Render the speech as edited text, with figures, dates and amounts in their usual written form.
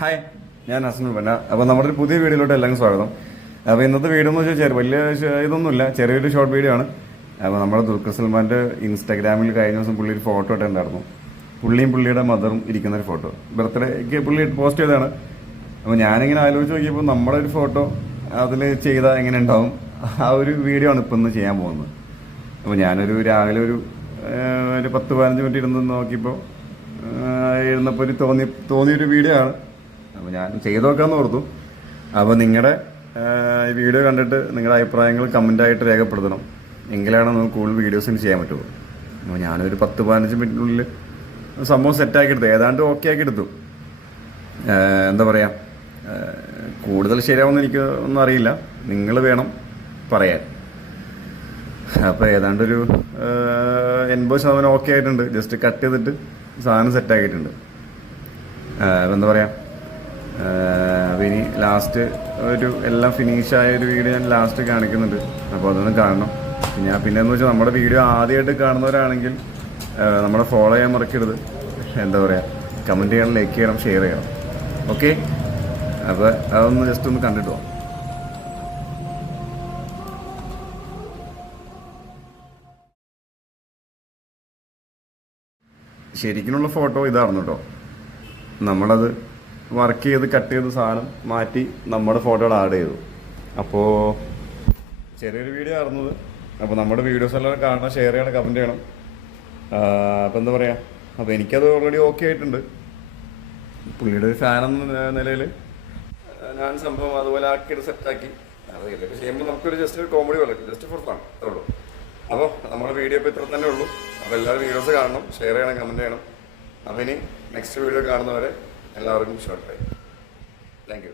Hi, ഞാൻ ഹസനുൽ ബന്ന. അപ്പോൾ നമ്മുടെ ഒരു പുതിയ വീഡിയോയിലോട്ട് എല്ലാവർക്കും സ്വാഗതം. അപ്പോൾ ഇന്നത്തെ വീഡിയോ എന്ന് വെച്ചാൽ വലിയ ഇതൊന്നുമില്ല, ചെറിയൊരു ഷോർട്ട് വീഡിയോ ആണ്. അപ്പോൾ നമ്മുടെ ദുൽഖർ സൽമാൻ്റെ ഇൻസ്റ്റാഗ്രാമിൽ കഴിഞ്ഞ ദിവസം പുള്ളി ഒരു ഫോട്ടോ ഇട്ടുണ്ടായിരുന്നു. പുള്ളിയും പുള്ളിയുടെ മദറും ഇരിക്കുന്ന ഒരു ഫോട്ടോ ബർത്ത്ഡേക്ക് പുള്ളി പോസ്റ്റ് ചെയ്തതാണ്. അപ്പോൾ ഞാനിങ്ങനെ ആലോചിച്ച് നോക്കിയപ്പോൾ നമ്മുടെ ഒരു ഫോട്ടോ അതിൽ ചെയ്താൽ എങ്ങനെ ഉണ്ടാവും, ആ ഒരു വീഡിയോ ആണ് ഇപ്പം ഇന്ന് ചെയ്യാൻ പോകുന്നത്. അപ്പോൾ ഞാനൊരു രാവിലെ ഒരു 10-15 മിനിറ്റ് ഇരുന്ന് നോക്കിയപ്പോൾ ഇരുന്നപ്പോൾ ഒരു തോന്നിയൊരു വീഡിയോ ആണ്. അപ്പോൾ ഞാൻ ചെയ്ത് നോക്കാമെന്ന് ഓർത്തു. അപ്പോൾ നിങ്ങളുടെ ഈ വീഡിയോ കണ്ടിട്ട് നിങ്ങളുടെ അഭിപ്രായങ്ങൾ കമൻ്റായിട്ട് രേഖപ്പെടുത്തണം, എങ്കിലാണ് നമുക്ക് കൂടുതൽ വീഡിയോസിന് ചെയ്യാൻ പറ്റുള്ളൂ. അപ്പോൾ ഞാനൊരു 10-15 മിനിറ്റിനുള്ളിൽ സംഭവം സെറ്റാക്കി എടുത്തു, ഏതാണ്ട് ഓക്കെ ആക്കി എടുത്തു. എന്താ പറയുക, കൂടുതൽ ശരിയാവുമെന്ന് എനിക്ക് ഒന്നും അറിയില്ല, നിങ്ങൾ വേണം പറയാൻ. അപ്പോൾ ഏതാണ്ടൊരു 80% ഓക്കെ ആയിട്ടുണ്ട്. ജസ്റ്റ് കട്ട് ചെയ്തിട്ട് സാധനം സെറ്റാക്കിയിട്ടുണ്ട്. എന്താ പറയുക, അപ്പോൾ ഇനി ലാസ്റ്റ് ഒരു എല്ലാം ഫിനിഷായ ഒരു വീഡിയോ ഞാൻ ലാസ്റ്റ് കാണിക്കുന്നുണ്ട്. അപ്പോൾ അതൊന്നും കാണണം. പിന്നെയെന്ന് വെച്ചാൽ നമ്മുടെ വീഡിയോ ആദ്യമായിട്ട് കാണുന്നവരാണെങ്കിൽ നമ്മളെ ഫോളോ ചെയ്യാൻ മറക്കരുത്. എന്താ പറയുക, കമൻറ്റ് ചെയ്യണം, ലൈക്ക് ചെയ്യണം, ഷെയർ ചെയ്യണം. ഓക്കെ, അപ്പോൾ അതൊന്ന് ജസ്റ്റ് ഒന്ന് കണ്ടിട്ട് പോകാം. ശരിക്കുള്ള ഫോട്ടോ ഇതായിരുന്നു കേട്ടോ. നമ്മളത് വർക്ക് ചെയ്ത് കട്ട് ചെയ്ത് സാധനം മാറ്റി നമ്മുടെ ഫോട്ടോകൾ ആഡ് ചെയ്തു. അപ്പോൾ ചെറിയൊരു വീഡിയോ ആയിരുന്നത്. അപ്പോൾ നമ്മുടെ വീഡിയോസ് എല്ലാം കാണണം, ഷെയർ ചെയ്യണം, കമൻറ്റ് ചെയ്യണം. അപ്പോൾ എന്താ പറയുക, അപ്പോൾ എനിക്കത് ഓൾറെഡി ഓക്കെ ആയിട്ടുണ്ട്. പുള്ളിയുടെ ഒരു ഫാൻ എന്ന നിലയിൽ ഞാൻ സംഭവം അതുപോലെ ആക്കിയിട്ട് സെറ്റാക്കി. അപ്പോൾ ഇതൊക്കെ ചെയ്യുമ്പോൾ നമുക്കൊരു ജസ്റ്റ് ഒരു കോമഡി പോലെ, ജസ്റ്റ് ഫോർ ഫൺ ഉള്ളൂ. അപ്പോൾ നമ്മുടെ വീഡിയോ ഇപ്പോൾ ഇത്ര തന്നെ ഉള്ളൂ. അപ്പോൾ എല്ലാവരും വീഡിയോസ് കാണണം, ഷെയർ ചെയ്യണം, കമൻറ്റ് ചെയ്യണം. അപ്പോൾ ഇനി നെക്സ്റ്റ് വീഡിയോ കാണുന്നവരെ എല്ലാവർക്കും ഷോർട്ട് ബൈ. Thank you.